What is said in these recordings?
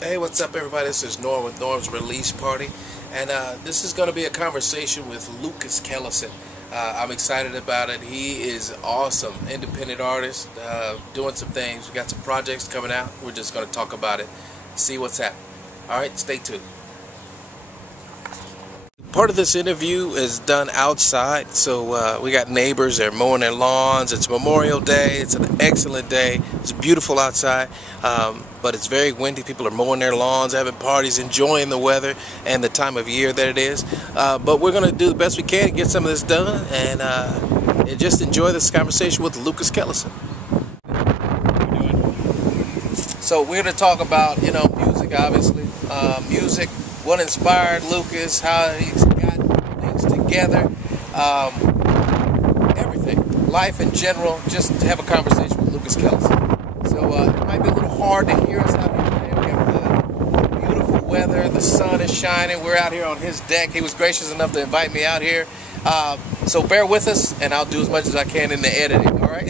Hey, what's up, everybody? This is Norm with Norm's Release Party, and this is going to be a conversation with Lucas KELLISON. I'm excited about it. He is awesome, independent artist, doing some things. We got some projects coming out. We're just going to talk about it, see what's happening. All right, stay tuned. Part of this interview is done outside, so we got neighbors. They're mowing their lawns. It's Memorial Day. It's an excellent day. It's beautiful outside, but it's very windy. People are mowing their lawns, having parties, enjoying the weather and the time of year that it is. But we're going to do the best we can to get some of this done and just enjoy this conversation with Lucas KELLISON. So we're going to talk about, music, obviously. Music, what inspired Lucas, how he's got things together, everything, life in general, just to have a conversation with Lucas KELLISON. So it might be a little hard to hear us out here today. We have the beautiful weather, the sun is shining, we're out here on his deck. He was gracious enough to invite me out here. So bear with us, and I'll do as much as I can in the editing, all right?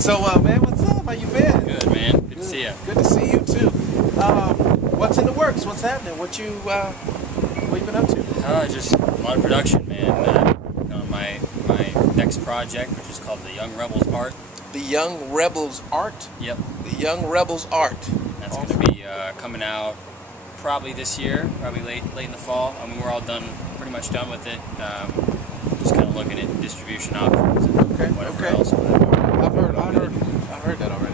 So, man, what's up? How you been? Good, man. Good to see you. Good to see you, too. What's in the works? What's happening? What you been up to? Just a lot of production, man. My next project, which is called The Young Rebels Art. The Young Rebels Art? Yep. The Young Rebels Art. That's awesome. Going to be coming out probably this year, probably late in the fall. I mean, we're all pretty much done with it. Just kind of looking at distribution options and whatever else. I've heard that already.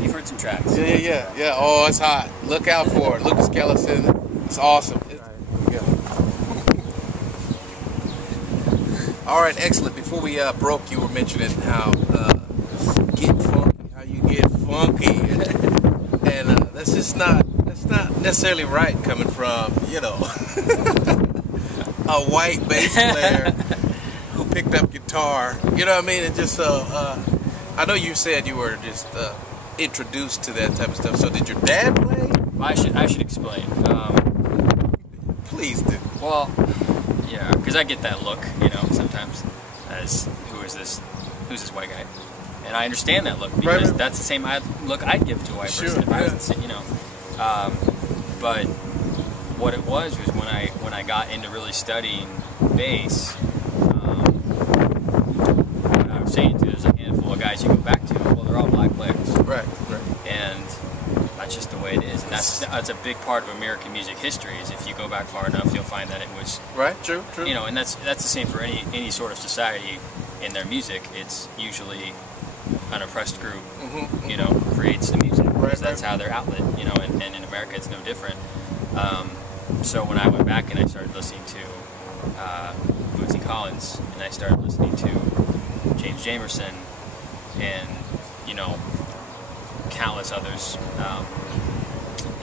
You've heard some tracks. Yeah. Oh, it's hot. Look out for it. Lucas KELLISON. It's awesome. All right, excellent. Before we broke, you were mentioning how you get funky, and that's not necessarily right coming from a white bass player who picked up guitar. You know what I mean? It just I know you said you were just introduced to that type of stuff. So did your dad play? Well, I should explain. Please do. Well, yeah, because I get that look, sometimes as who's this white guy, and I understand that look because that's the same look I'd give to a white person if I was, but what it was when I got into really studying bass. What I was saying there's a handful of guys you go back to. Well, they're all black players. Right. And that's just the way it is. And that's a big part of American music history. Is if you go back far enough, you'll find that it was True. And that's the same for any sort of society. In their music, it's usually an oppressed group, creates the music. That's how their outlet, and in America it's no different. So when I went back and I started listening to Bootsy Collins, and I started listening to James Jamerson, and countless others,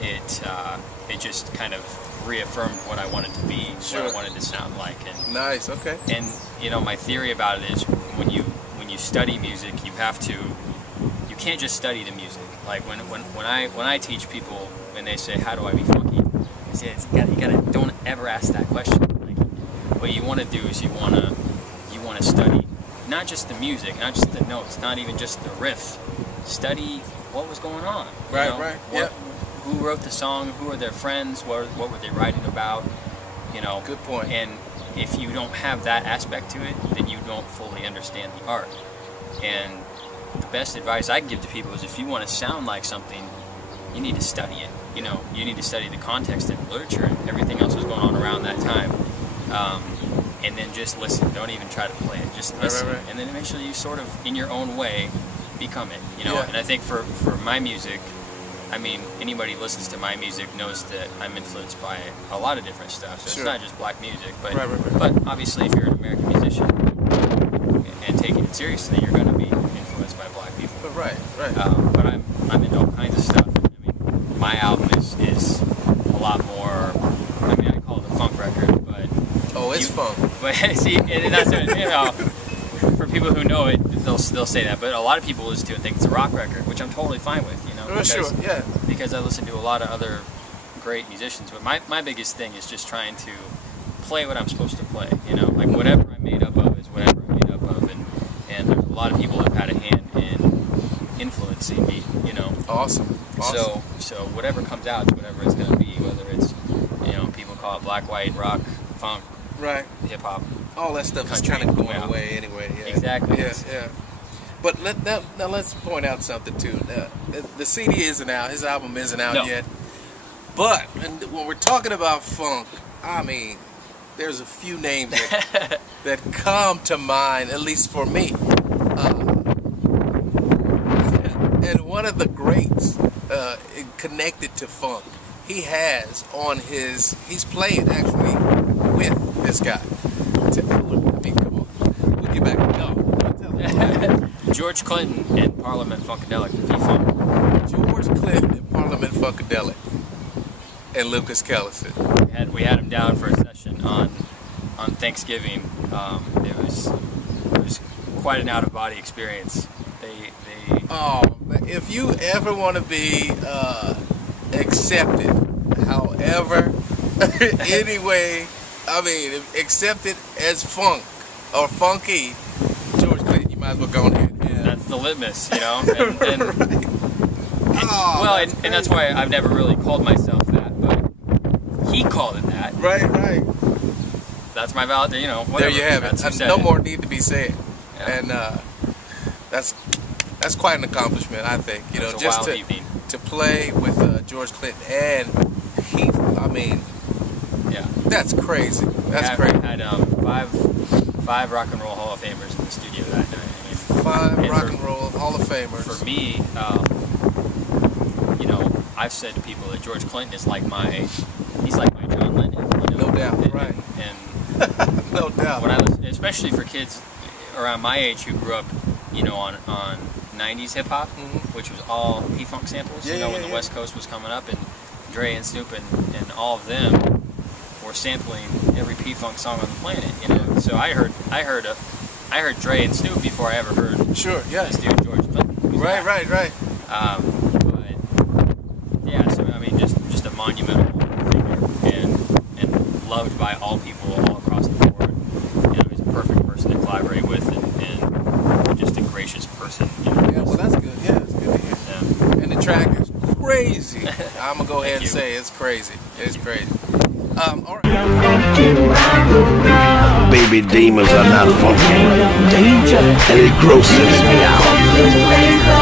it just kind of reaffirmed what I wanted to be, what I wanted to sound like. And nice, okay. And my theory about it is when you study music, you can't just study the music. Like when I teach people and they say, how do I be funky? I say you gotta don't ever ask that question. Like, what you want to do is you want to study not just the music, not just the notes, not even just the riff. Study what was going on. Right. Who wrote the song? Who are their friends? What were they writing about? Good point. And if you don't have that aspect to it, then you don't fully understand the art. And the best advice I can give to people is if you want to sound like something, you need to study it. You need to study the context and the literature and everything else was going on around that time. And then just listen. Don't even try to play it. Just listen. Right. And then eventually you sort of, in your own way, become it. And I think for my music, I mean, anybody who listens to my music knows that I'm influenced by a lot of different stuff. So it's not just black music, but but obviously, if you're an American musician and taking it seriously, you're going to be influenced by black people. Right. But I'm into all kinds of stuff. I mean, my album is a lot more. I mean, I call it a funk record, but it's funk. But see, and that's for people who know it, they'll say that. But a lot of people listen to it and think it's a rock record, which I'm totally fine with. Because I listen to a lot of other great musicians. But my biggest thing is just trying to play what I'm supposed to play. Like whatever I'm made up of is whatever I'm made up of, and there's a lot of people that have had a hand in influencing me, you know. Awesome. So whatever comes out is whatever it's gonna be, whether it's, you know, people call it black, white, rock, funk, right, hip hop. All that stuff is kind of going away anyway. Yeah. Exactly. Yeah, yeah. But now let's point out something too. The CD isn't out. His album isn't out yet. But when we're talking about funk, I mean, there's a few names that come to mind, at least for me. And one of the greats connected to funk, he's playing actually with this guy. I mean, come on. We'll get back. No. George Clinton and Parliament Funkadelic, P-Funk. George Clinton and Parliament Funkadelic and Lucas Kellison. We had him down for a session on Thanksgiving. It was quite an out-of-body experience. If you ever want to be accepted, however, anyway, I mean, accepted as funk or funky, George Clinton, you might as well go ahead. That's the litmus, you know. And that's why I've never really called myself that, but he called it that. Right. That's my valid, you know. Whatever. There you have it. No more need to be said, and that's quite an accomplishment, I think. You know, just to play with George Clinton and Heath. I mean, yeah, that's crazy. That's crazy. We had five Rock and Roll Hall of Famers in the studio that night. Five Rock and Roll Hall of Famers. For me, you know, I've said to people that George Clinton is like he's like my John Lennon. You know? No doubt, right? And no doubt. When I listen, especially for kids around my age who grew up, you know, on 90s hip hop, which was all P-Funk samples. Yeah, you know, when the West Coast was coming up, and Dre and Snoop and all of them were sampling every P-Funk song on the planet. You know, so I heard Dre and Snoop before I ever heard this dude George Clinton. Right. But yeah, so I mean, just a monumental figure and loved by all people all across the board. You know, he's a perfect person to collaborate with and just a gracious person. You know? Yeah, well, that's good. Yeah, that's good to hear. Yeah. And the track is crazy. I'm gonna go ahead and say it's crazy. It's crazy. All right. Baby demons are not funky, and it grosses me out.